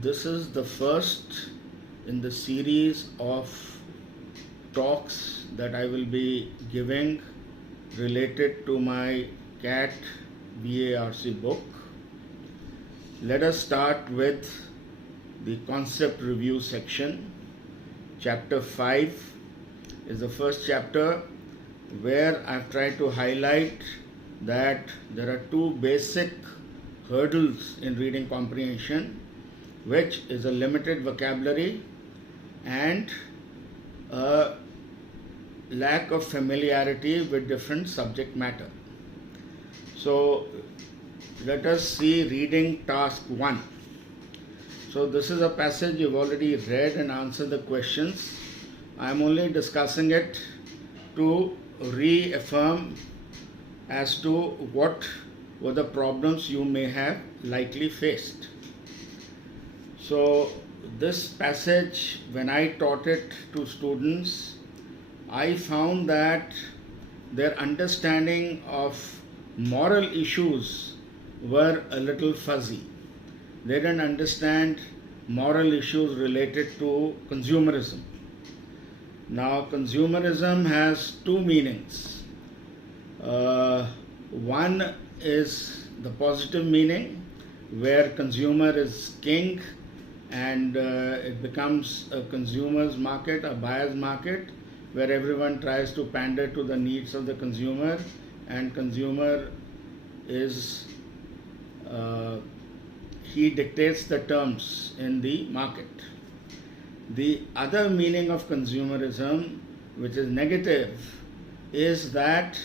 This is the first in the series of talks that I will be giving related to my CAT BARC book. Let us start with the concept review section. Chapter 5 is the first chapter where I've tried to highlight that there are two basic hurdles in reading comprehension, which is a limited vocabulary and a lack of familiarity with different subject matter. So let us see reading task 1. So this is a passage you've already read and answered the questions. I am only discussing it to reaffirm as to what were the problems you may have likely faced. So this passage, when I taught it to students, I found that their understanding of moral issues were a little fuzzy. They didn't understand moral issues related to consumerism. Now, consumerism has two meanings. One is the positive meaning, where consumer is king and it becomes a consumer's market, a buyer's market, where everyone tries to pander to the needs of the consumer, and consumer is he dictates the terms in the market. The other meaning of consumerism, which is negative, is that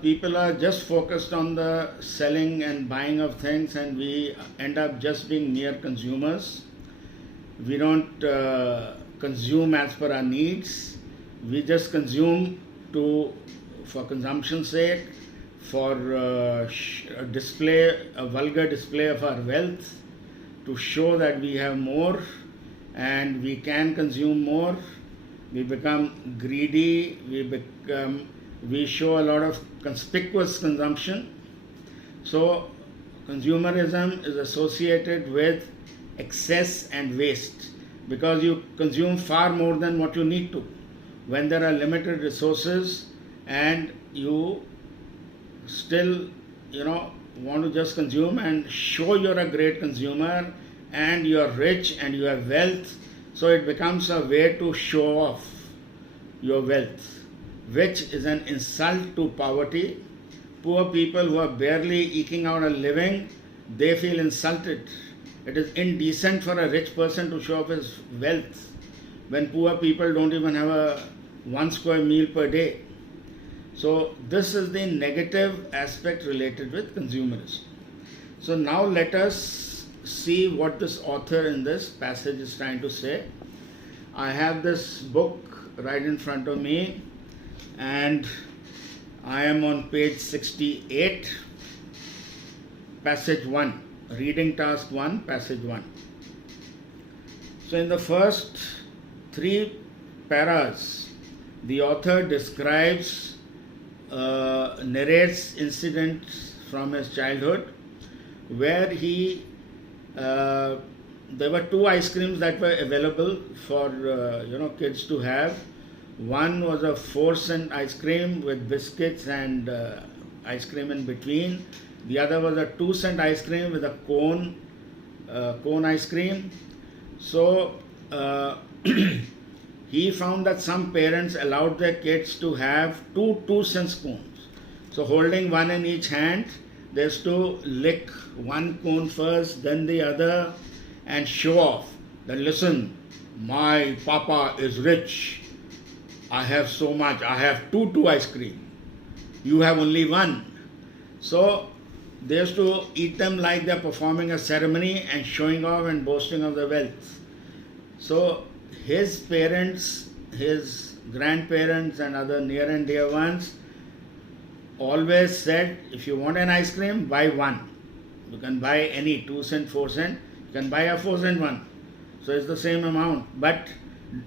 people are just focused on the selling and buying of things, and we end up just being mere consumers. We don't consume as per our needs. We just consume for consumption's sake, for a vulgar display of our wealth, to show that we have more and we can consume more. We become greedy. We show a lot of conspicuous consumption. So consumerism is associated with excess and waste, because you consume far more than what you need to when there are limited resources, and you still want to just consume and show you're a great consumer and you're rich and you have wealth. So it becomes a way to show off your wealth, which is an insult to poverty. Poor people who are barely eking out a living, they feel insulted. It is indecent for a rich person to show off his wealth when poor people don't even have a 1 square meal per day. So this is the negative aspect related with consumerism. So now let us see what this author in this passage is trying to say. I have this book right in front of me, and I am on page 68, passage 1, reading task 1, passage 1. So in the first 3 paras, the author narrates incidents from his childhood, where there were 2 ice creams that were available for kids to have. One was a 4-cent ice cream with biscuits and ice cream in between. The other was a 2-cent ice cream with a cone ice cream. So he found that some parents allowed their kids to have 2 2-cent spoons. So holding one in each hand, they used to lick one cone first, then the other, and show off that, listen, my papa is rich. I have so much. I have 2 ice cream. You have only 1. So they used to eat them like they're performing a ceremony and showing off and boasting of their wealth. So his parents, his grandparents and other near and dear ones always said, if you want an ice cream, buy 1. You can buy any 2 cent, 4 cent. You can buy a 4-cent one. So it's the same amount. But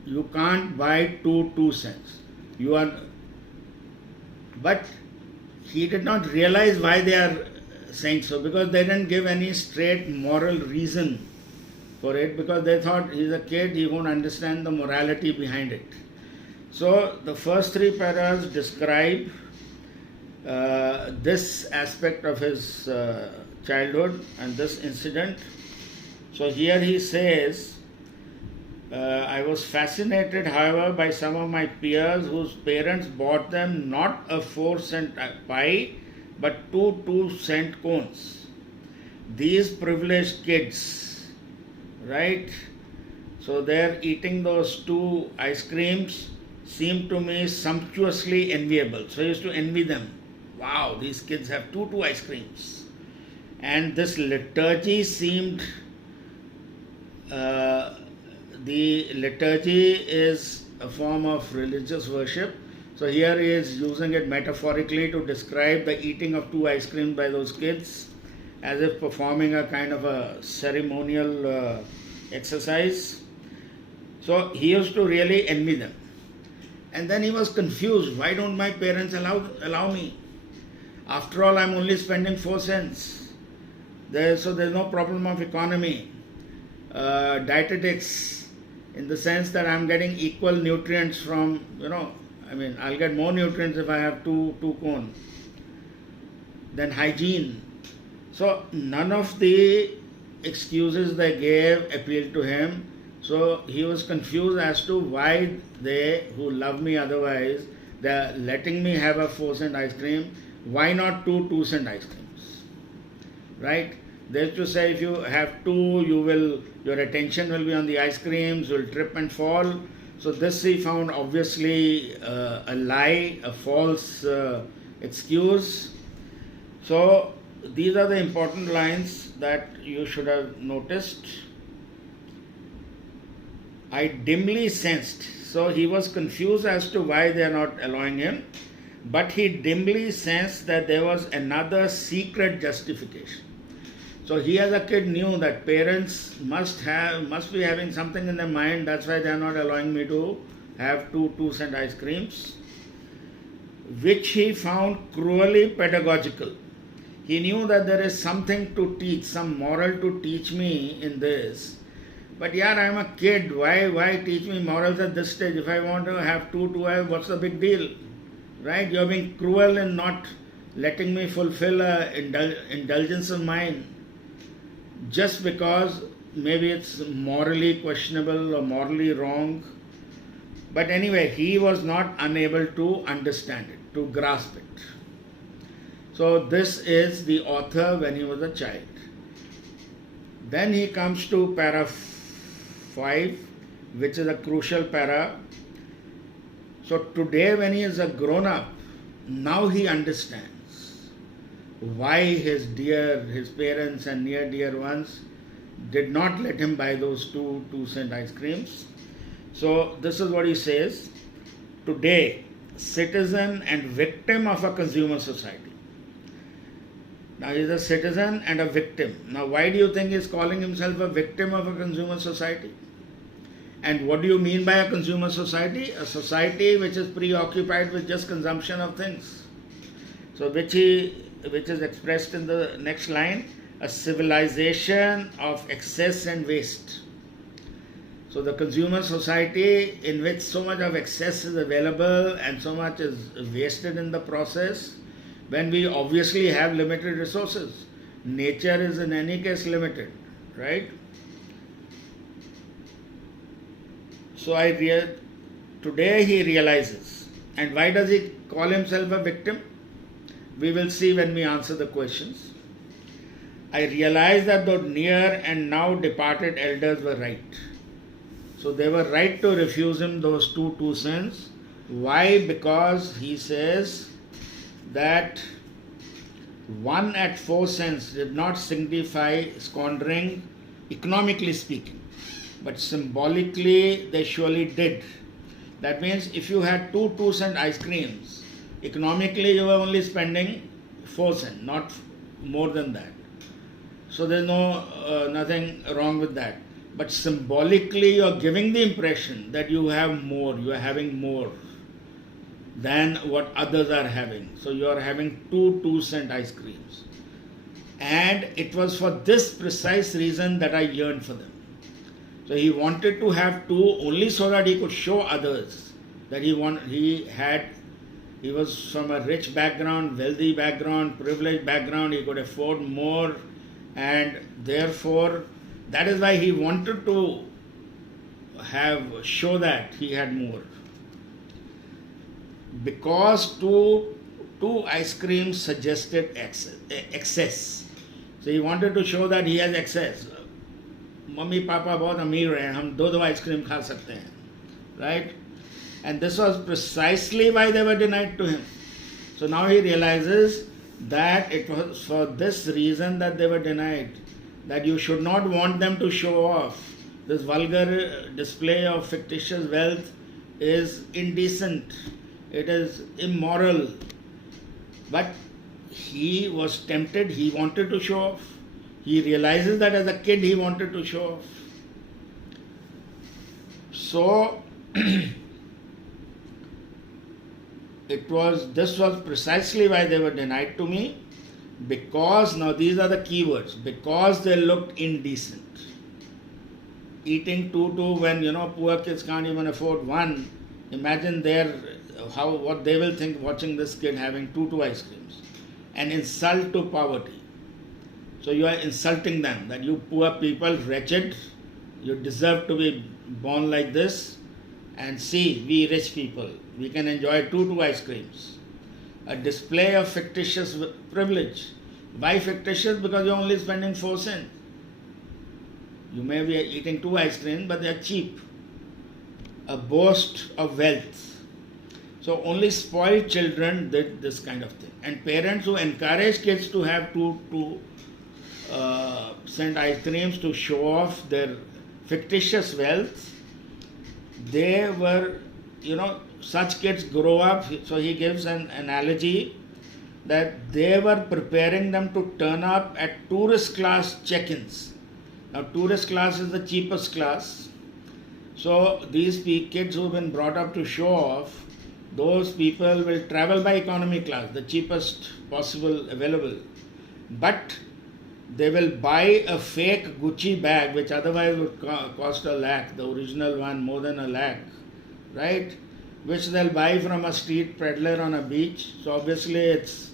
you can't buy 2 cents. But he did not realize why they are saying so, because they didn't give any straight moral reason for it because they thought he's a kid, he won't understand the morality behind it. So the first three paras describe this aspect of his childhood and this incident. So here he says, I was fascinated, however, by some of my peers whose parents bought them not a 4-cent pie but 2 2-cent cones. These privileged kids, right? So they're eating those 2 ice creams seemed to me sumptuously enviable. So I used to envy them. Wow, these kids have 2 ice creams. And this liturgy seemed, the liturgy is a form of religious worship. So here he is using it metaphorically to describe the eating of 2 ice creams by those kids as if performing a kind of a ceremonial exercise. So he used to really envy them. And then he was confused. Why don't my parents allow me? After all, I'm only spending 4 cents. So there's no problem of economy. Dietetics, in the sense that I'm getting equal nutrients from, I'll get more nutrients if I have two cones. Then hygiene. So none of the excuses they gave appealed to him. So he was confused as to why they, who love me otherwise, they're letting me have a 4-cent ice cream. Why not 2 2-cent ice creams? Right? They used to say if you have 2, your attention will be on the ice creams, you'll trip and fall. So this he found obviously a lie, a false excuse. So these are the important lines that you should have noticed. I dimly sensed. So he was confused as to why they are not allowing him, but he dimly sensed that there was another secret justification. So he as a kid knew that parents must be having something in their mind. That's why they are not allowing me to have 2 2-cent ice creams, which he found cruelly pedagogical. He knew that there is something to teach, some moral to teach me in this. But yeah, I'm a kid. Why teach me morals at this stage? If I want to have 2 what's the big deal? Right? You're being cruel in not letting me fulfill an indulgence of mine. Just because maybe it's morally questionable or morally wrong. But anyway, he was not unable to understand it, to grasp it. So this is the author when he was a child. Then he comes to para 5, which is a crucial para. So today when he is a grown-up, now he understands why his parents and near dear ones did not let him buy those 2 2-cent ice creams. So this is what he says. Today, citizen and victim of a consumer society. Now he is a citizen and a victim. Now why do you think he is calling himself a victim of a consumer society? And what do you mean by a consumer society? A society which is preoccupied with just consumption of things. So which is expressed in the next line, a civilization of excess and waste. So the consumer society in which so much of excess is available and so much is wasted in the process, when we obviously have limited resources. Nature is in any case limited, right? So today he realizes. And why does he call himself a victim? We will see when we answer the questions. I realized that the near and now departed elders were right. So they were right to refuse him those 2 cents. Why? Because he says that 1 at 4 cents did not signify squandering, economically speaking, but symbolically they surely did. That means if you had 2 2-cent ice creams, economically you were only spending 4 cents, not more than that. So there's nothing wrong with that. But symbolically you're giving the impression that you have more, you are having more than what others are having. So you are having 2 2-cent ice creams. And it was for this precise reason that I yearned for them. So he wanted to have two only so that he could show others that he was from a rich background, wealthy background, privileged background, he could afford more, and therefore that is why he wanted to show that he had more. Because two ice creams suggested excess. So he wanted to show that he has excess. Mummy papa बहुत अमीर हैं, हम दो ice cream खा सकते हैं, right? And this was precisely why they were denied to him. So now he realizes that it was for this reason that they were denied, that you should not want them to show off. This vulgar display of fictitious wealth is indecent, it is immoral. But he was tempted, he wanted to show off. He realizes that as a kid he wanted to show off. So this was precisely why they were denied to me, because now these are the keywords, because they looked indecent. Eating two when poor kids can't even afford one. Imagine what they will think watching this kid having two ice creams. An insult to poverty. So you are insulting them, that you poor people, wretched, you deserve to be born like this. And see, we rich people, we can enjoy two ice creams. A display of fictitious privilege. Why fictitious? Because you're only spending 4 cents. You may be eating 2 ice creams, but they're cheap. A boast of wealth. So only spoiled children did this kind of thing. And parents who encourage kids to have two cent ice creams to show off their fictitious wealth, they were, such kids grow up. So he gives an analogy that they were preparing them to turn up at tourist class check-ins. Now tourist class is the cheapest class. So these kids who've been brought up to show off, those people will travel by economy class, the cheapest possible available. But they will buy a fake Gucci bag which otherwise would cost 1 lakh, the original one more than 1 lakh, right? Which they'll buy from a street peddler on a beach. So obviously it's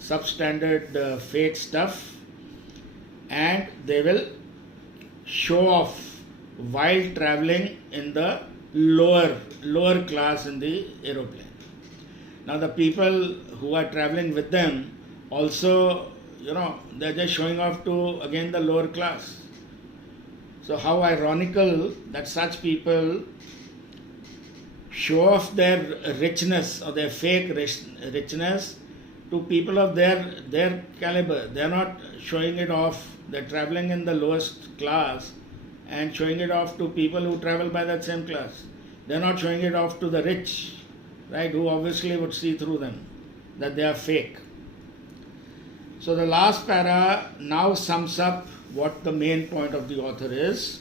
substandard fake stuff, and they will show off while traveling in the lower class in the aeroplane. Now the people who are traveling with them also, they're just showing off to again the lower class. So how ironical that such people show off their richness or their fake richness to people of their caliber. They're not showing it off. They're traveling in the lowest class and showing it off to people who travel by that same class. They're not showing it off to the rich, right, who obviously would see through them, that they are fake. So the last para now sums up what the main point of the author is.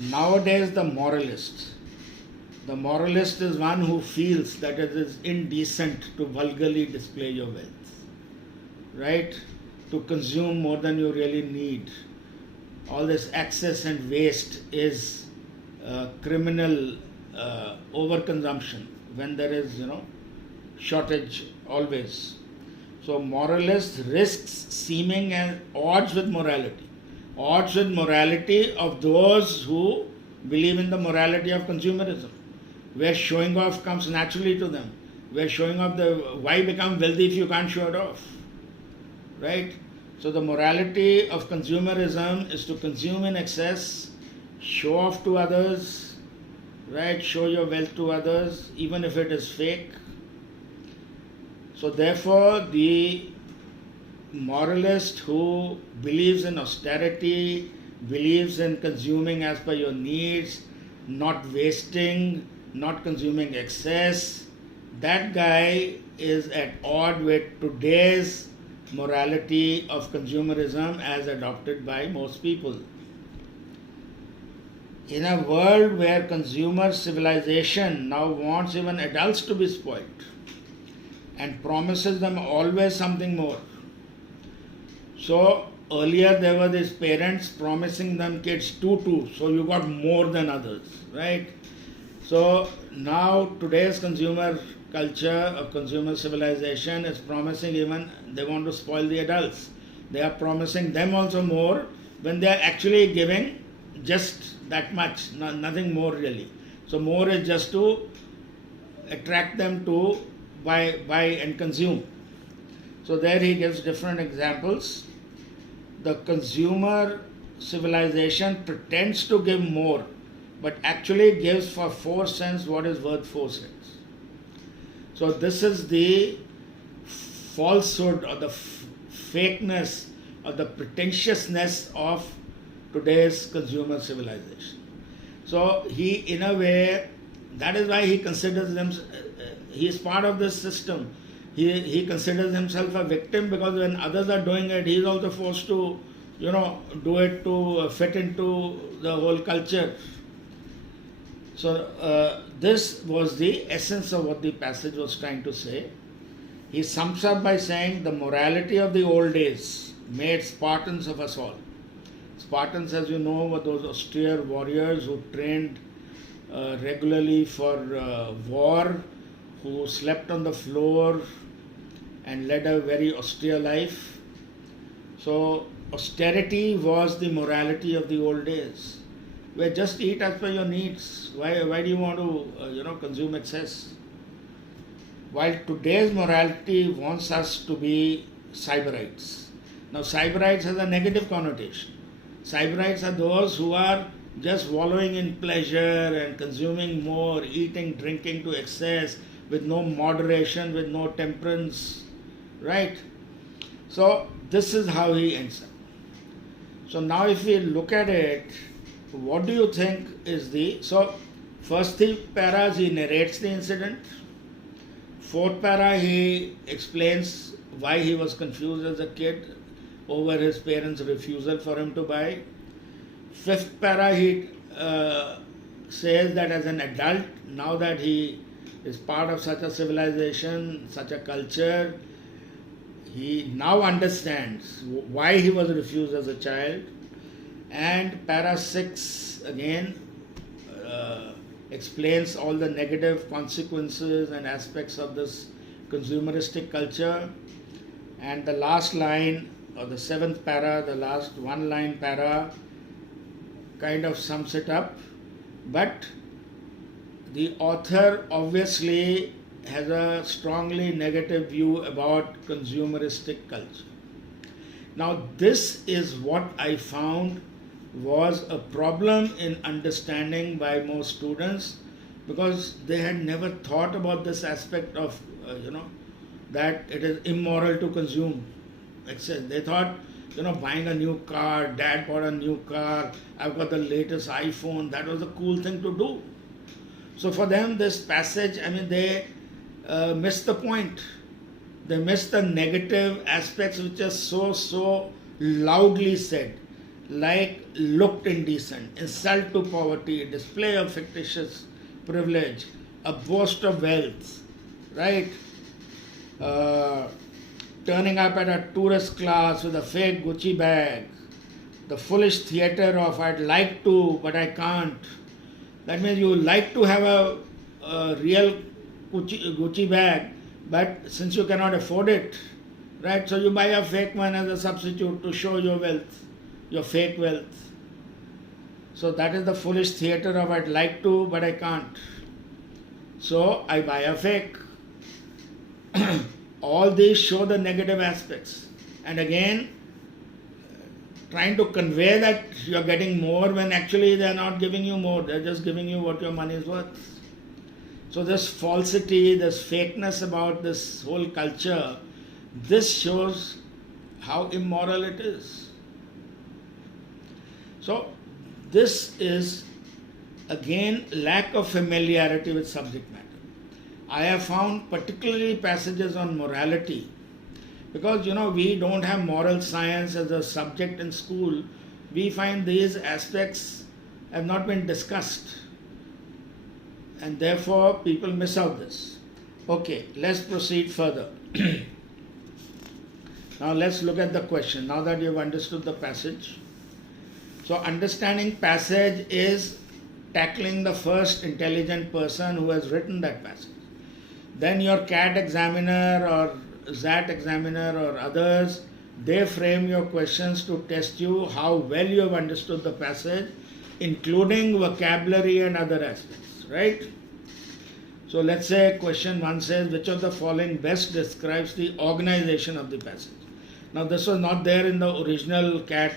Nowadays the moralist is one who feels that it is indecent to vulgarly display your wealth, right? To consume more than you really need. All this excess and waste is criminal overconsumption when there is, shortage always. So moralist risks seeming at odds with morality. Odds with morality of those who believe in the morality of consumerism, where showing off comes naturally to them, where showing off why become wealthy if you can't show it off, right? So the morality of consumerism is to consume in excess, show off to others, right? Show your wealth to others, even if it is fake. So therefore, the moralist who believes in austerity, believes in consuming as per your needs, not wasting, not consuming excess, that guy is at odds with today's morality of consumerism as adopted by most people. In a world where consumer civilization now wants even adults to be spoiled and promises them always something more. So earlier there were these parents promising them kids two, so you got more than others, right? So now today's consumer culture or consumer civilization is promising, even they want to spoil the adults. They are promising them also more when they are actually giving just that much, nothing more really. So more is just to attract them to buy and consume. So there he gives different examples. The consumer civilization pretends to give more, but actually gives for 4 cents what is worth 4 cents. So this is the falsehood or the fakeness or the pretentiousness of today's consumer civilization. So he, in a way, that is why he considers them, he is part of this system. He considers himself a victim, because when others are doing it, he is also forced to, do it to fit into the whole culture. So this was the essence of what the passage was trying to say. He sums up by saying the morality of the old days made Spartans of us all. Spartans, as you know, were those austere warriors who trained regularly for war, who slept on the floor and led a very austere life. So austerity was the morality of the old days, where just eat as per your needs. Why do you want to consume excess? While today's morality wants us to be Cyberites. Now Cyberites has a negative connotation. Cyberites are those who are just wallowing in pleasure and consuming more, eating, drinking to excess, with no moderation, with no temperance, right? So this is how he ends up. So now if we look at it, what do you think is so first 3 paras he narrates the incident. 4th para he explains why he was confused as a kid over his parents' refusal for him to buy. 5th para he says that as an adult, now that he is part of such a civilization, such a culture, he now understands why he was refused as a child. And para 6 again explains all the negative consequences and aspects of this consumeristic culture. And the last line, or the 7th para, the last one line para, kind of sums it up. But the author obviously has a strongly negative view about consumeristic culture. Now this is what I found was a problem in understanding by most students, because they had never thought about this aspect of that it is immoral to consume excess. They thought buying a new car, dad bought a new car, I've got the latest iPhone, that was a cool thing to do. So for them this passage, they missed the point. They missed the negative aspects which are so loudly said, like looked indecent, insult to poverty, display of fictitious privilege, a boast of wealth, right? Turning up at a tourist class with a fake Gucci bag, the foolish theatre of I'd like to but I can't. That means you like to have a real Gucci bag, but since you cannot afford it, right, so you buy a fake one as a substitute to show your wealth, your fake wealth. So that is the foolish theatre of I'd like to but I can't. So I buy a fake. All these show the negative aspects. And again, trying to convey that you're getting more when actually they're not giving you more, they're just giving you what your money is worth. So this falsity, this fakeness about this whole culture, this shows how immoral it is. So this is again lack of familiarity with subject matter. I have found particularly passages on morality, because we don't have moral science as a subject in school. We find these aspects have not been discussed, and therefore people miss out this. Okay, let's proceed further. Now let's look at the question. Now that you've understood the passage. So understanding passage is tackling the first intelligent person who has written that passage. Then your CAT examiner or ZAT examiner or others, they frame your questions to test you how well you have understood the passage, including vocabulary and other aspects, right? So let's say question 1 says, which of the following best describes the organization of the passage? Now this was not there in the original CAT.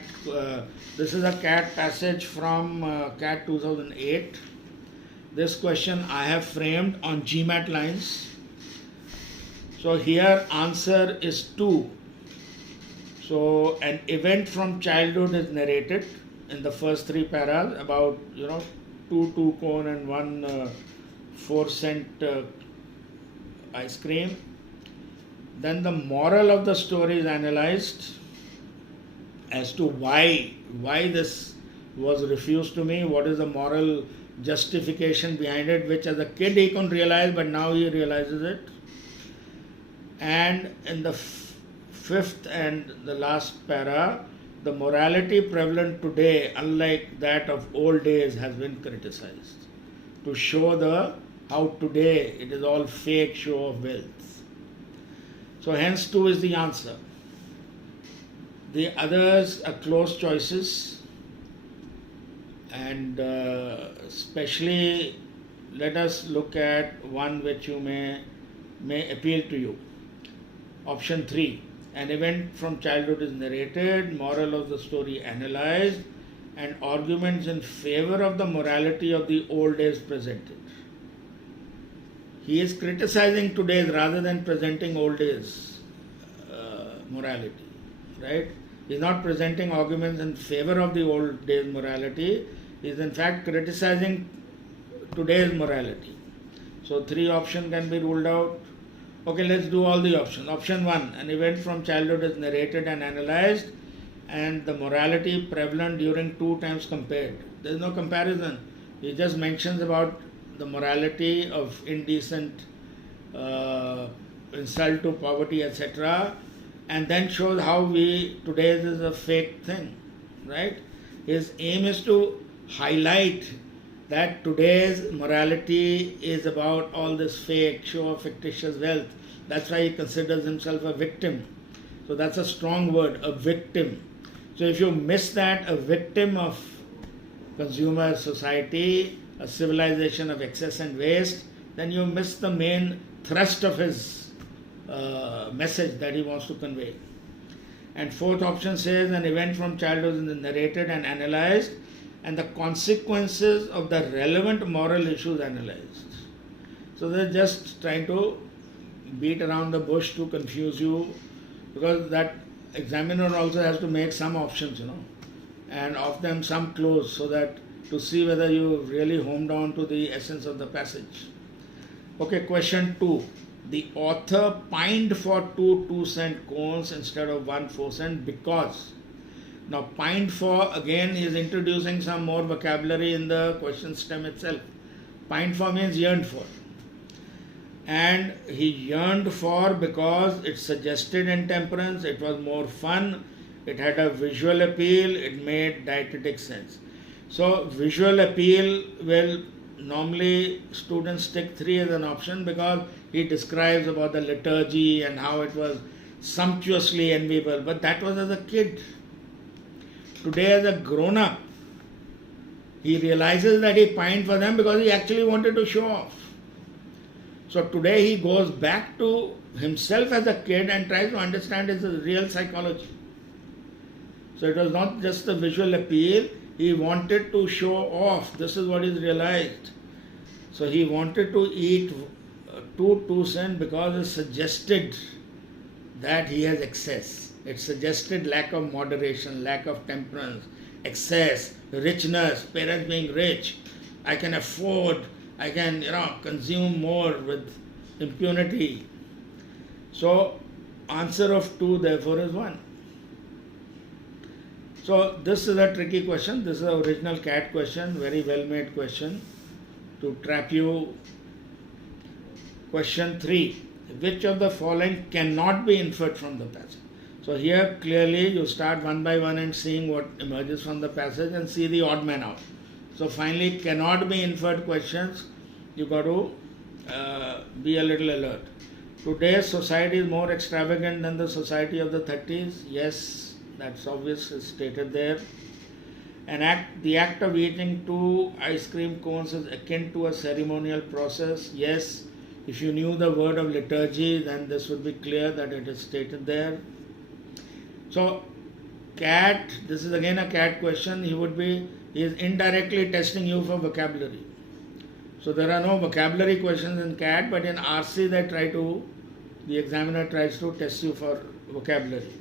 This is a CAT passage from CAT 2008. This question I have framed on GMAT lines. So here answer is 2. So an event from childhood is narrated in the first 3 paras about 2 cone and 1 4-cent ice cream. Then the moral of the story is analyzed as to why this was refused to me, what is the moral justification behind it, which as a kid he couldn't realize, but now he realizes it. And in the 5th and the last para, the morality prevalent today, unlike that of old days, has been criticized to show how today it is all fake show of wealth. So hence 2 is the answer. The others are close choices, and especially let us look at one which you may appeal to you. Option 3, an event from childhood is narrated, moral of the story analyzed, and arguments in favor of the morality of the old days presented. He is criticizing today's rather than presenting old days morality, right? He is not presenting arguments in favor of the old days morality. He is in fact criticizing today's morality. So 3 options can be ruled out. Okay, let's do all the options. Option 1, an event from childhood is narrated and analyzed, and the morality prevalent during 2 times compared. There is no comparison. He just mentions about the morality of indecent insult to poverty, etc., and then shows how today's is a fake thing, right? His aim is to highlight that today's morality is about all this fake show of fictitious wealth. That's why he considers himself a victim. So that's a strong word, a victim. So if you miss that, a victim of consumer society, a civilization of excess and waste, then you miss the main thrust of his message that he wants to convey. And 4th option says an event from childhood is narrated and analyzed, and the consequences of the relevant moral issues analyzed. So they're just trying to beat around the bush to confuse you, because that examiner also has to make some options, and of them some close, so that to see whether you really home down to the essence of the passage. Okay, question 2. The author pined for 2 2-cent cones instead of 1 4-cent because. Now pined for, again he is introducing some more vocabulary in the question stem itself. Pined for means yearned for. And he yearned for because it suggested intemperance, it was more fun, it had a visual appeal, it made dietetic sense. So visual appeal will normally students take 3 as an option because he describes about the liturgy and how it was sumptuously enviable, but that was as a kid. Today as a grown up, he realizes that he pined for them because he actually wanted to show off. So today he goes back to himself as a kid and tries to understand his real psychology. So it was not just the visual appeal, he wanted to show off. This is what he's realized. So he wanted to eat 2 2-cent because it suggested that he has excess. It suggested lack of moderation, lack of temperance, excess, richness, parents being rich. I can afford, I can consume more with impunity. So answer of 2 therefore is 1. So this is a tricky question. This is the original CAT question, very well made question to trap you. Question 3. Which of the following cannot be inferred from the passage? So here clearly you start one by one and seeing what emerges from the passage and see the odd man out. So finally cannot be inferred questions, you got to be a little alert. Today's society is more extravagant than the society of the 30s. Yes, that's obvious, it's stated there. The act of eating 2 ice cream cones is akin to a ceremonial process. Yes, if you knew the word of liturgy, then this would be clear that it is stated there. So, cat, this is again a cat question. He is indirectly testing you for vocabulary. So there are no vocabulary questions in cat, but in RC the examiner tries to test you for vocabulary.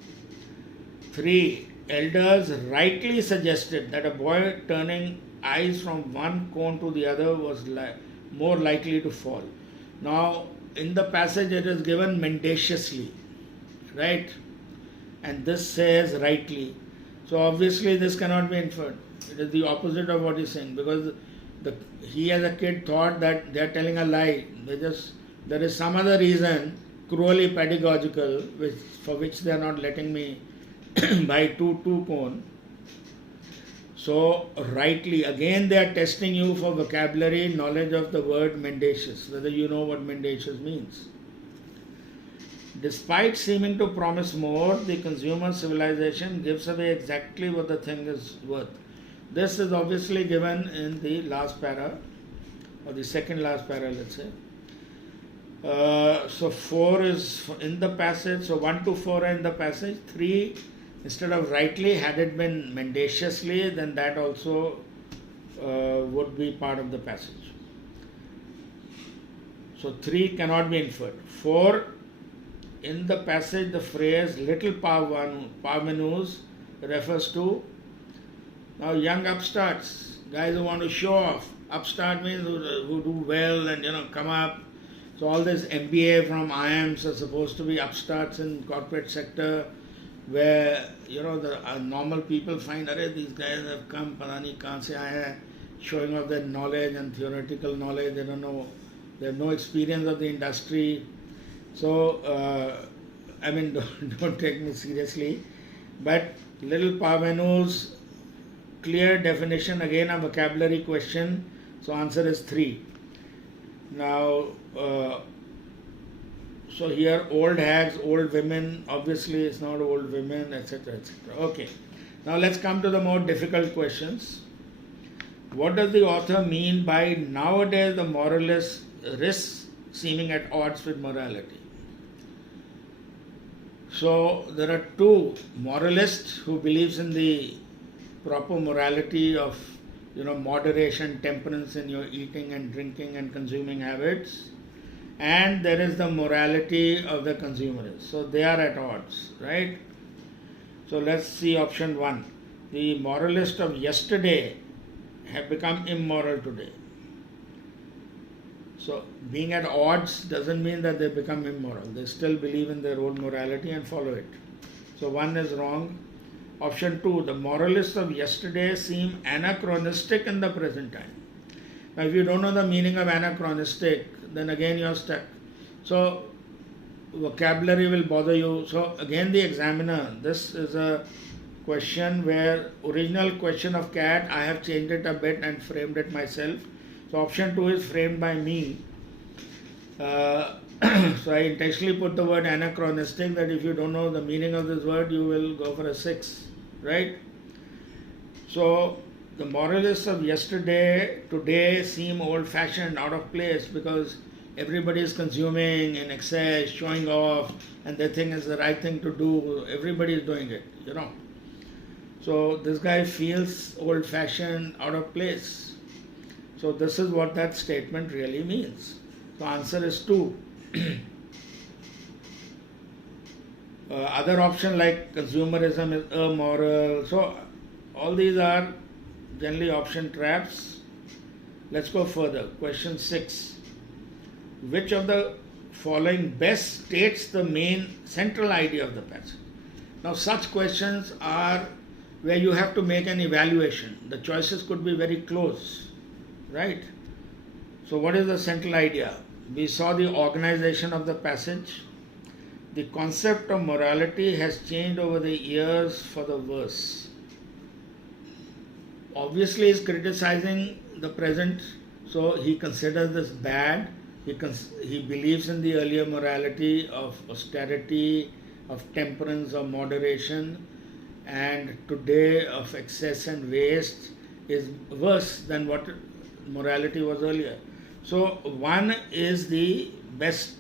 3. Elders rightly suggested that a boy turning eyes from one cone to the other was more likely to fall. Now, in the passage it is given mendaciously, right? And this says rightly. So obviously this cannot be inferred. It is the opposite of what he's saying, because he as a kid thought that they are telling a lie. There is some other reason, cruelly pedagogical, for which they are not letting me buy two cone. So rightly, again they are testing you for vocabulary, knowledge of the word mendacious, whether you know what mendacious means. Despite seeming to promise more, the consumer civilization gives away exactly what the thing is worth. This is obviously given in the last para, or the second last para, let's say. So 4 is in the passage, so 1 to 4 are in the passage. 3, instead of rightly, had it been mendaciously, then that also would be part of the passage. So 3 cannot be inferred. 4, in the passage, the phrase little parvenus refers to now young upstarts, guys who want to show off. Upstart means who do well and come up. So all this MBA from IIMs are supposed to be upstarts in corporate sector, where the normal people find, these guys have come, padani kahan se aaye hai, showing off their knowledge and theoretical knowledge. They don't know, they have no experience of the industry. So don't take me seriously. But little parvenus, clear definition, again a vocabulary question. So answer is 3. Now, so here old hags, old women, obviously it's not old women, etc., etc. Okay. Now let's come to the more difficult questions. What does the author mean by nowadays the moralist risks seeming at odds with morality? So there are 2 moralists who believes in the proper morality of moderation, temperance in your eating and drinking and consuming habits, and there is the morality of the consumerist. So they are at odds, right? So let's see option 1. The moralist of yesterday have become immoral today. So being at odds doesn't mean that they become immoral. They still believe in their own morality and follow it. So 1 is wrong. Option 2, the moralists of yesterday seem anachronistic in the present time. Now if you don't know the meaning of anachronistic, then again you are stuck. So vocabulary will bother you. So again the examiner, this is a question where original question of cat, I have changed it a bit and framed it myself. So option 2 is framed by me. So I intentionally put the word anachronistic, that if you don't know the meaning of this word, you will go for a 6, right? So the moralists of yesterday, today seem old-fashioned, out of place, because everybody is consuming in excess, showing off, and they think it's the right thing to do. Everybody is doing it, So this guy feels old-fashioned, out of place. So this is what that statement really means. So answer is 2. Other option like consumerism is amoral. So all these are generally option traps. Let's go further. Question 6. Which of the following best states the main central idea of the passage? Now such questions are where you have to make an evaluation. The choices could be very close, right? So what is the central idea? We saw the organization of the passage, the concept of morality has changed over the years for the worse. Obviously, he's criticizing the present, so he considers this bad. He believes in the earlier morality of austerity, of temperance, of moderation, and today of excess and waste is worse than what morality was earlier. So one is the best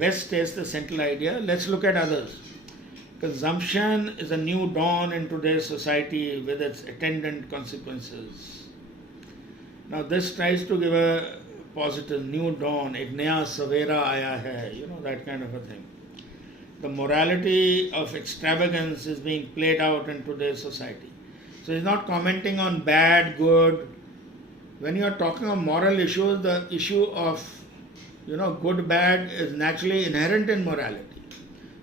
is the central idea. Let's look at others. Consumption is a new dawn in today's society with its attendant consequences. Now this tries to give a positive new dawn, ek naya savera aaya hai, that kind of a thing. The morality of extravagance is being played out in today's society. So he's not commenting on bad, good. When you are talking of moral issues, the issue of good, bad is naturally inherent in morality.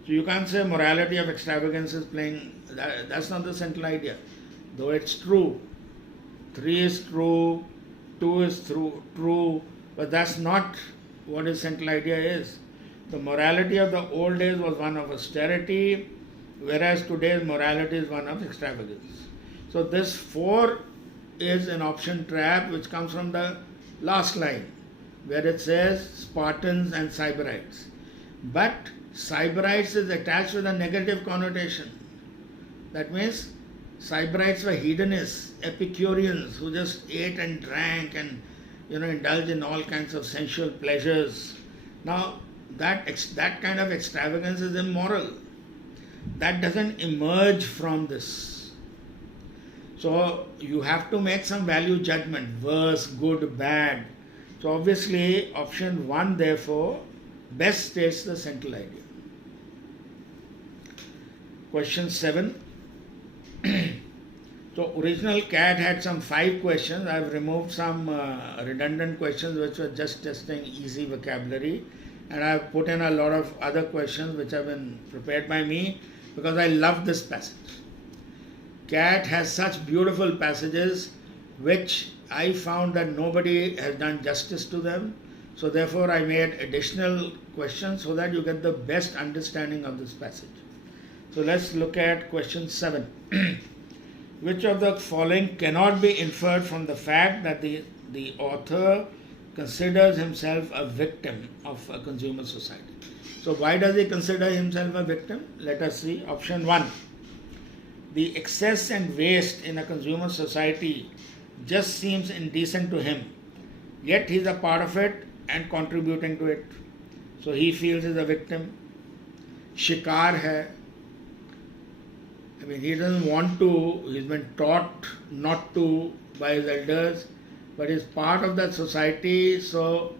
So you can't say morality of extravagance is playing, that's not the central idea. Though it's true. 3 is true, 2 is true, but that's not what his central idea is. The morality of the old days was one of austerity, whereas today's morality is one of extravagance. So this 4 is an option trap which comes from the last line, where it says Spartans and Sybarites. But Sybarites is attached with a negative connotation. That means Sybarites were hedonists, Epicureans who just ate and drank and indulged in all kinds of sensual pleasures. Now that kind of extravagance is immoral. That doesn't emerge from this. So you have to make some value judgment, worse, good, bad. So obviously option 1 therefore best states the central idea. Question 7. So original CAT had some 5 questions. I have removed some redundant questions which were just testing easy vocabulary, and I have put in a lot of other questions which have been prepared by me because I love this passage. CAT has such beautiful passages which I found that nobody has done justice to them. So therefore I made additional questions so that you get the best understanding of this passage. So let's look at question 7. Which of the following cannot be inferred from the fact that the author considers himself a victim of a consumer society? So why does he consider himself a victim? Let us see. Option 1. The excess and waste in a consumer society just seems indecent to him, yet he is a part of it and contributing to it. So he feels he is a victim. Shikar hai. I mean, he doesn't want to, he's been taught not to by his elders, but he's part of that society, so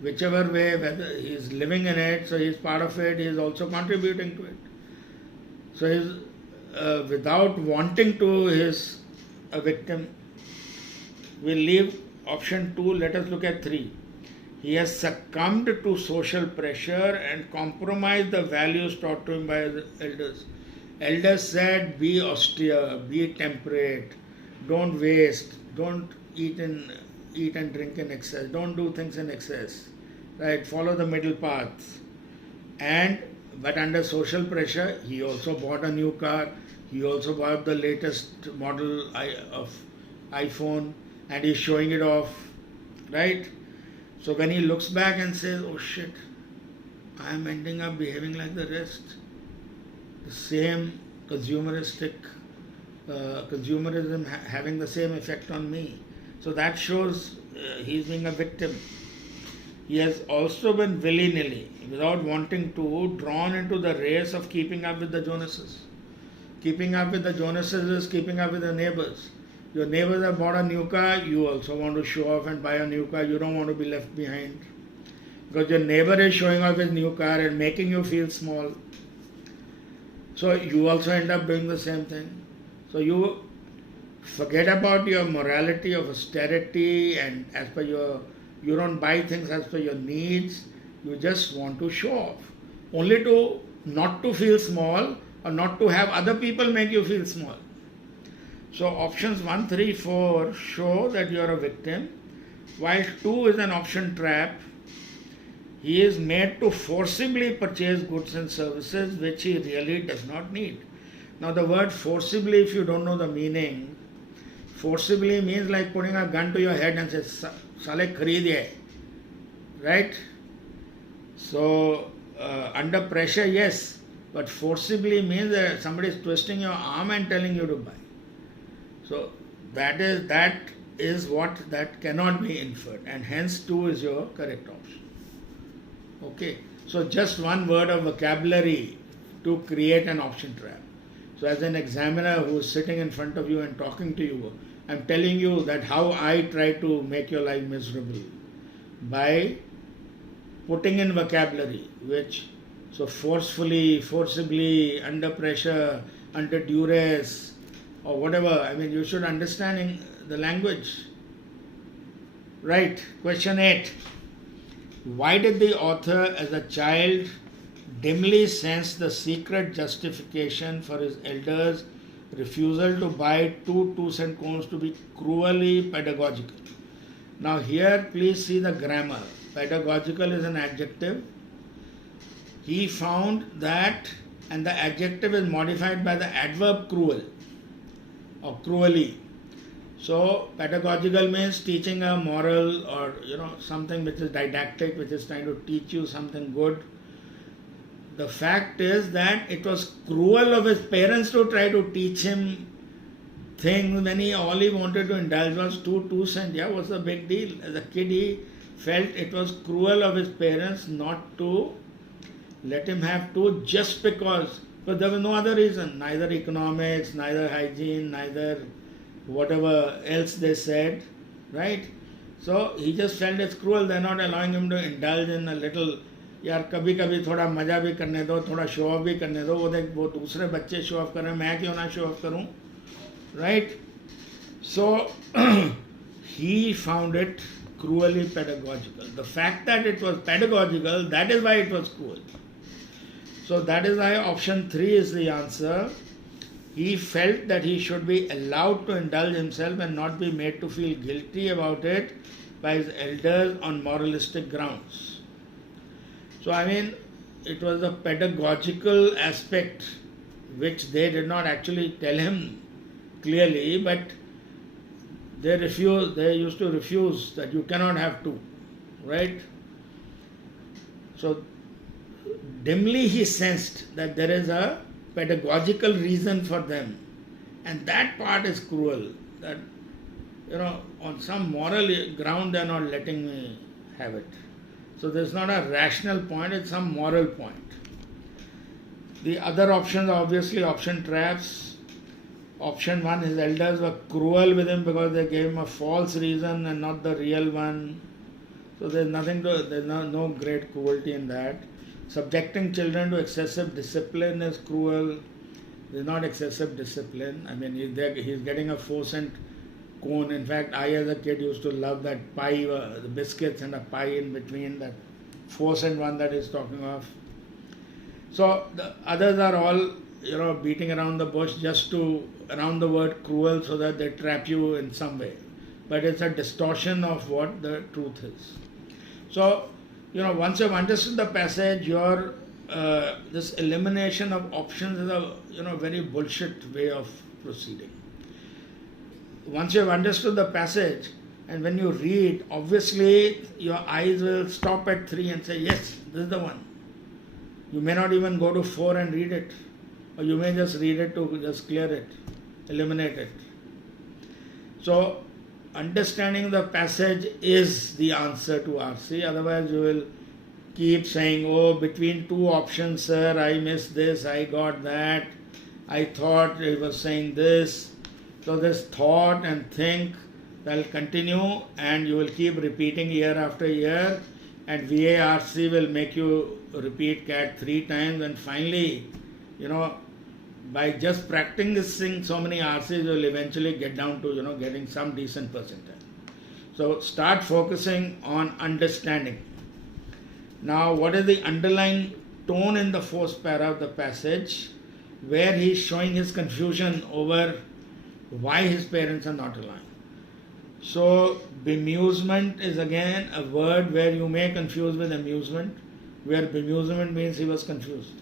whichever way, whether he's living in it, so he's part of it, he's also contributing to it. So he's, without wanting to, he's a victim. We'll leave option 2, let us look at 3. He has succumbed to social pressure and compromised the values taught to him by his elders. Elders said, be austere, be temperate, don't waste, don't eat and drink in excess, don't do things in excess, right? Follow the middle path. But under social pressure, he also bought a new car, he also bought the latest model of iPhone, and he's showing it off, right? So when he looks back and says, oh shit, I am ending up behaving like the rest. The same consumerism having the same effect on me. So that shows he's being a victim. He has also been willy-nilly, without wanting to, drawn into the race of keeping up with the Jonases. Keeping up with the Jonases is keeping up with the neighbors. Your neighbors have bought a new car, you also want to show off and buy a new car. You don't want to be left behind. Because your neighbor is showing off his new car and making you feel small. So you also end up doing the same thing. So you forget about your morality of austerity and you don't buy things as per your needs. You just want to show off. Only to not to feel small or not to have other people make you feel small. So options 1, 3, 4 show that you are a victim, while 2 is an option trap. he is made to forcibly purchase goods and services which he really does not need. Now, the word forcibly, if you don't know the meaning, forcibly means like putting a gun to your head and say, Sale khareed ye. Right? So, under pressure, yes, but forcibly means that somebody is twisting your arm and telling you to buy. So, that is what that cannot be inferred, and hence 2 is your correct option. Okay, so just one word of vocabulary to create an option trap. So as an examiner who is sitting in front of you and talking to you, I am telling you that how I try to make your life miserable by putting in vocabulary which, so forcibly, under pressure, under duress, or whatever. I mean, you should understand the language. Right, question 8. Why did the author as a child dimly sense the secret justification for his elders' refusal to buy 2 2-cent coins to be cruelly pedagogical? Now here please see the grammar. Pedagogical is an adjective. He found that, and the adjective is modified by the adverb cruel or cruelly. So pedagogical means teaching a moral, or something which is didactic, which is trying to teach you something good. The fact is that it was cruel of his parents to try to teach him things when all he wanted to indulge was 2 cents. Yeah, what's the big deal? As a kid, he felt it was cruel of his parents not to let him have 2 just because there was no other reason, neither economics, neither hygiene, neither whatever else they said, right? So he just felt it's cruel. They're not allowing him to indulge in a little, यार कभी कभी थोड़ा मज़ा भी करने दो, थोड़ा show off भी करने दो. वो दूसरे बच्चे शो ऑफ कर रहे हैं, मैं क्यों ना शो ऑफ करूं, right? So he found it cruelly pedagogical. The fact that it was pedagogical, that is why it was cruel. So that is why option 3 is the answer. He felt that he should be allowed to indulge himself and not be made to feel guilty about it by his elders on moralistic grounds. So I mean, it was the pedagogical aspect which they did not actually tell him clearly, but they used to refuse that you cannot have 2, right? So dimly he sensed that there is a pedagogical reason for them, and that part is cruel, that on some moral ground they are not letting me have it. So there's not a rational point, it's some moral point. The other options are obviously option traps. Option 1, his elders were cruel with him because they gave him a false reason and not the real one. So there's no great cruelty in that. Subjecting children to excessive discipline is cruel. There's not excessive discipline. I mean, he's getting a 4-cent cone. In fact, I as a kid used to love that pie, the biscuits and a pie in between, that 4-cent one that he's talking of. So the others are all, beating around the bush just around the word cruel so that they trap you in some way. But it's a distortion of what the truth is. So, once you've understood the passage, your this elimination of options is a very bullshit way of proceeding. Once you have understood the passage, and when you read, obviously your eyes will stop at 3 and say, yes, this is the one. You may not even go to 4 and read it, or you may just read it to just clear it, eliminate it. So understanding the passage is the answer to RC. Otherwise you will keep saying, oh, between 2 options, sir, I missed this, I got that, I thought he was saying this. So this thought and think will continue, and you will keep repeating year after year, and VARC will make you repeat CAT 3 times, and finally, by just practicing so many RCs, you will eventually get down to, getting some decent percentile. So start focusing on understanding. Now, what is the underlying tone in the 4th para of the passage, where he is showing his confusion over why his parents are not allowing? So bemusement is again a word where you may confuse with amusement, where bemusement means he was confused.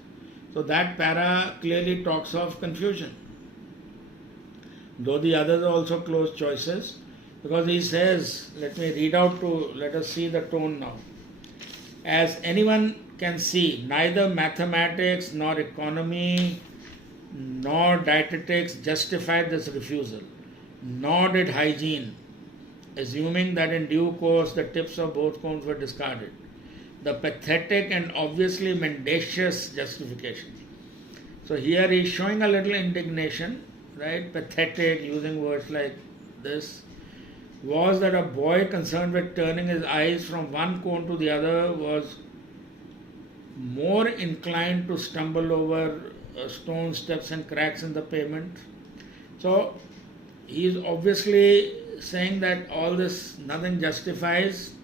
So that para clearly talks of confusion. Though the others are also close choices, because he says, let us see the tone now. As anyone can see, neither mathematics nor economy nor dietetics justified this refusal, nor did hygiene, assuming that in due course the tips of both cones were discarded. The pathetic and obviously mendacious justification. So here he is showing a little indignation, right? Pathetic, using words like this, was that a boy concerned with turning his eyes from one cone to the other was more inclined to stumble over stone steps and cracks in the pavement. So he is obviously saying that all this, nothing justifies.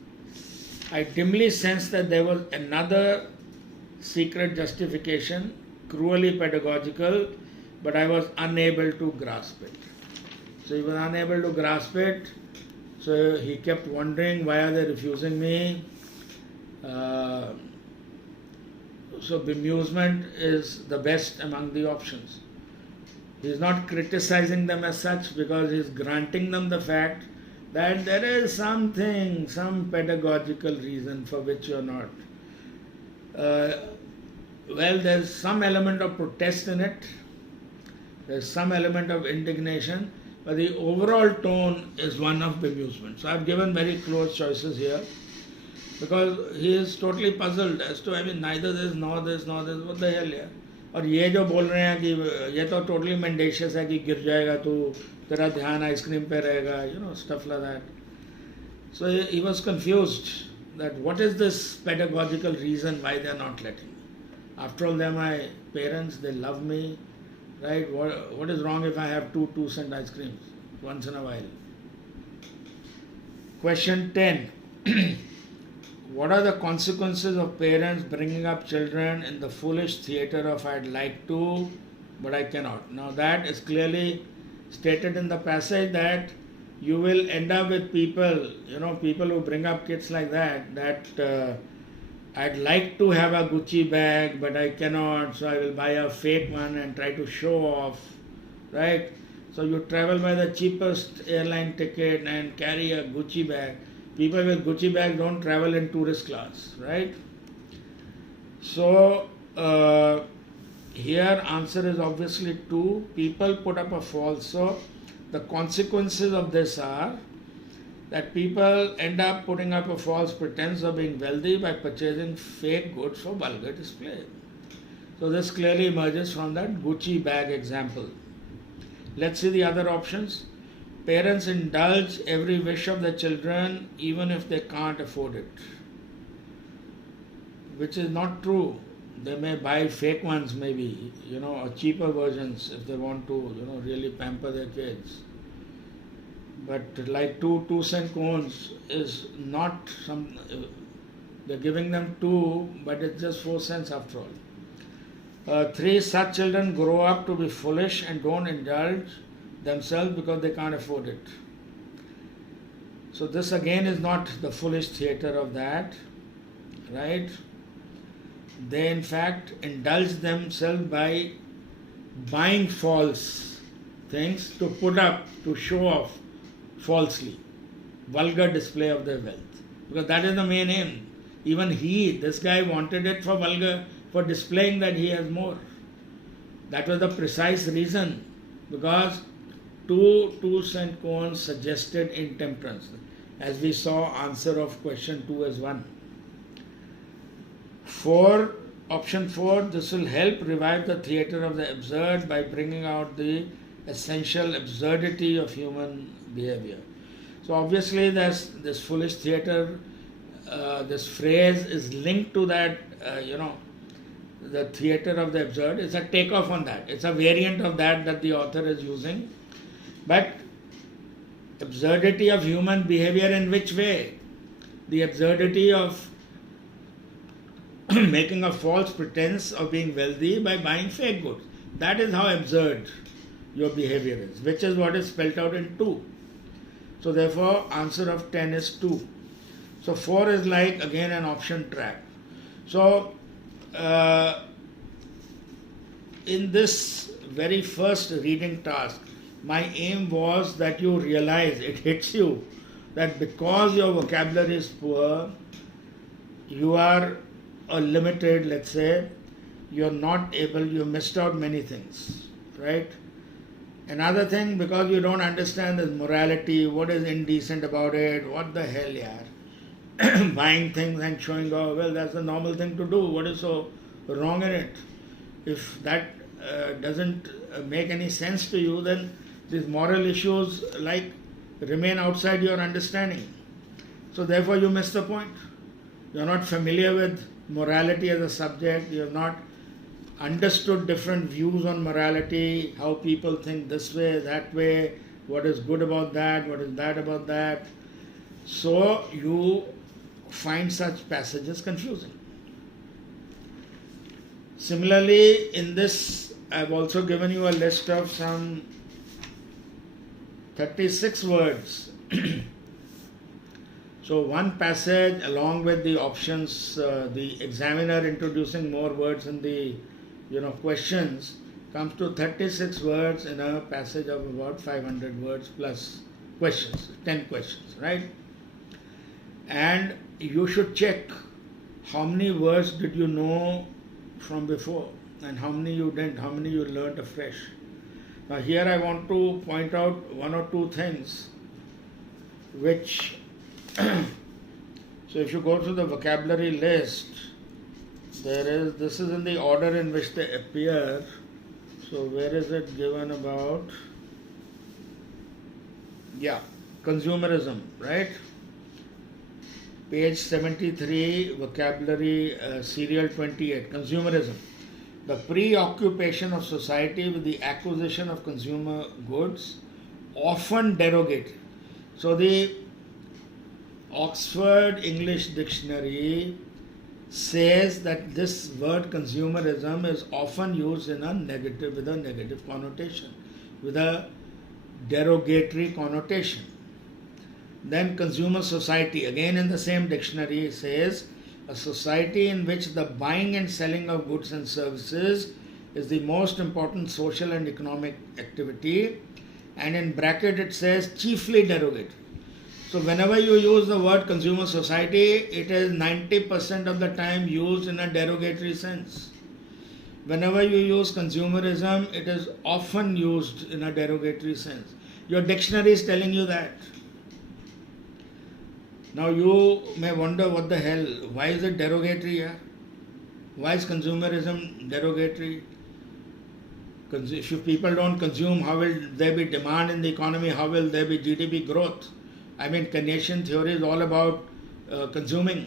I dimly sense that there was another secret justification, cruelly pedagogical, but I was unable to grasp it. So he was unable to grasp it. So he kept wondering, why are they refusing me? So bemusement is the best among the options. He is not criticizing them as such, because he is granting them the fact that there is something, some pedagogical reason for which you are not. Well, there's some element of protest in it, there's some element of indignation, but the overall tone is one of bemusement. So I've given very close choices here, because he is totally puzzled as to, I mean, neither this nor this nor this, what the hell, yeah. और ये जो बोल रहे हैं कि ये तो totally मेंडेशियस है कि गिर जाएगा तो तेरा ध्यान आइसक्रीम पे रहेगा, you know, stuff like that. So he was confused that what is this pedagogical reason why they are not letting me. After all, they are my parents, they love me, right? What is wrong if I have 2-cent ice creams once in a while? Question 10. What are the consequences of parents bringing up children in the foolish theatre of I'd like to, but I cannot? Now that is clearly stated in the passage, that you will end up with people, you know, people who bring up kids like that I'd like to have a Gucci bag, but I cannot, so I will buy a fake one and try to show off, right? So you travel by the cheapest airline ticket and carry a Gucci bag. People with Gucci bags don't travel in tourist class, right? So here answer is obviously 2. People put up a false. So the consequences of this are that people end up putting up a false pretense of being wealthy by purchasing fake goods for vulgar display. So this clearly emerges from that Gucci bag example. Let's see the other options. Parents indulge every wish of their children even if they can't afford it, which is not true. They may buy fake ones maybe, you know, or cheaper versions if they want to, you know, really pamper their kids. But like 2-cent cones is not some, they're giving them 2, but it's just 4 cents after all. 3, such children grow up to be foolish and don't indulge themselves because they can't afford it. So this again is not the foolish theatre of that, right? They in fact indulge themselves by buying false things to put up, to show off falsely, vulgar display of their wealth. Because that is the main aim. Even this guy wanted it for vulgar, for displaying that he has more. That was the precise reason, because 2-cent cones suggested intemperance, as we saw answer of question 2 as 1. 4, option 4, this will help revive the theatre of the absurd by bringing out the essential absurdity of human behavior. So obviously there's this foolish theatre, this phrase is linked to that, the theatre of the absurd. It's a takeoff on that. It's a variant of that the author is using. But absurdity of human behavior in which way? The absurdity of making a false pretense of being wealthy by buying fake goods. That is how absurd your behavior is, which is what is spelled out in 2. So therefore answer of 10 is 2. So 4 is like again an option track. So in this very first reading task, my aim was that you realize, it hits you, that because your vocabulary is poor, you are limited, let's say, you're not able, you missed out many things, right? Another thing, because you don't understand this morality, what is indecent about it, what the hell, yaar. Buying things and showing off, well, that's the normal thing to do. What is so wrong in it? If that doesn't make any sense to you, then these moral issues like remain outside your understanding. So therefore you miss the point. You're not familiar with morality as a subject. You have not understood different views on morality, how people think this way, that way, what is good about that, what is bad about that. So you find such passages confusing. Similarly, in this, I've also given you a list of some 36 words. So one passage along with the options, the examiner introducing more words in the questions, comes to 36 words in a passage of about 500 words plus questions, 10 questions, right? And you should check how many words did you know from before and how many you didn't, how many you learnt afresh. Now here I want to point out one or two things which so if you go to the vocabulary list, this is in the order in which they appear. So where is it given about? Yeah, consumerism, right? Page 73, vocabulary, serial 28, consumerism. The preoccupation of society with the acquisition of consumer goods, often derogatory. So the Oxford English Dictionary says that this word consumerism is often used in a negative, with a negative connotation, with a derogatory connotation. Then consumer society, again in the same dictionary, says a society in which the buying and selling of goods and services is the most important social and economic activity, and in bracket it says chiefly derogatory. So whenever you use the word consumer society, it is 90% of the time used in a derogatory sense. Whenever you use consumerism, it is often used in a derogatory sense. Your dictionary is telling you that. Now you may wonder, what the hell, why is it derogatory here? Why is consumerism derogatory? If people don't consume, how will there be demand in the economy? How will there be GDP growth? I mean, Keynesian theory is all about consuming,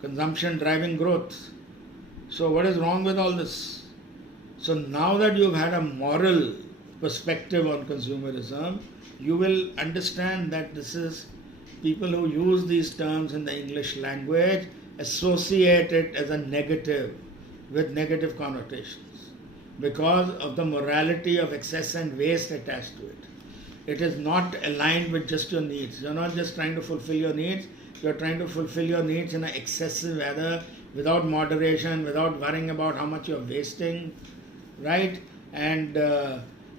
consumption driving growth. So what is wrong with all this? So now that you've had a moral perspective on consumerism, you will understand that this is people who use these terms in the English language associate it as a negative, with negative connotations, because of the morality of excess and waste attached to it. It is not aligned with just your needs. You're not just trying to fulfill your needs, you're trying to fulfill your needs in an excessive manner, without moderation, without worrying about how much you're wasting, right? And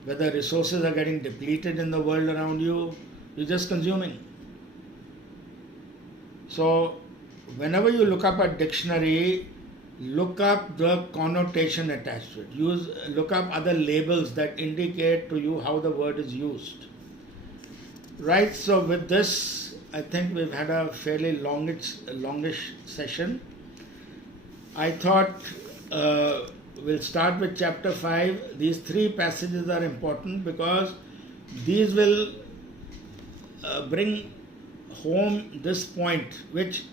whether resources are getting depleted in the world around you, you're just consuming. So whenever you look up a dictionary, look up the connotation attached to it. Look up other labels that indicate to you how the word is used. Right, so with this, I think we've had a fairly longish session. I thought we'll start with chapter 5. These 3 passages are important because these will bring home this point, which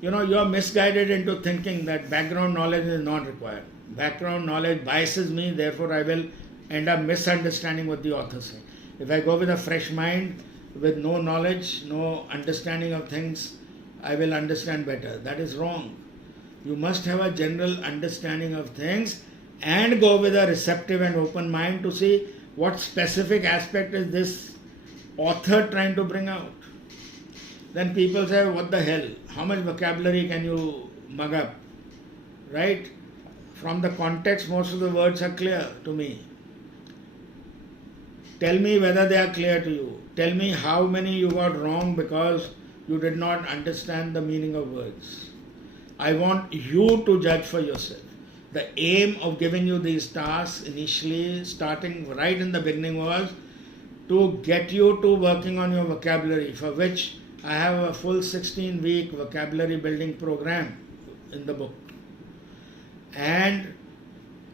you're misguided into thinking that background knowledge is not required. Background knowledge biases me, therefore I will end up misunderstanding what the author says. If I go with a fresh mind, with no knowledge, no understanding of things, I will understand better. That is wrong. You must have a general understanding of things and go with a receptive and open mind to see what specific aspect is this author trying to bring out. Then people say, what the hell? How much vocabulary can you mug up? Right? From the context, most of the words are clear to me. Tell me whether they are clear to you. Tell me how many you got wrong because you did not understand the meaning of words. I want you to judge for yourself. The aim of giving you these tasks initially, starting right in the beginning, was to get you to working on your vocabulary, for which I have a full 16-week vocabulary building program in the book. And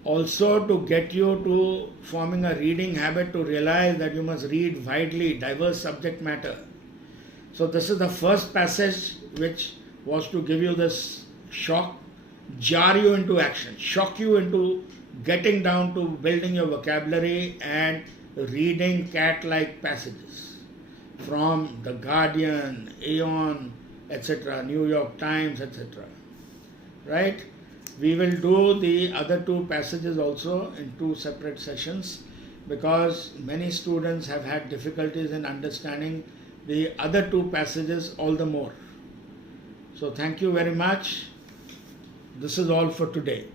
also to get you to forming a reading habit, to realize that you must read widely, diverse subject matter. So this is the first passage which was to give you this shock, jar you into action, shock you into getting down to building your vocabulary and reading cat-like passages from The Guardian, Aeon, etc., New York Times, etc. Right? We will do the other two passages also in two separate sessions, because many students have had difficulties in understanding the other two passages all the more. So thank you very much. This is all for today.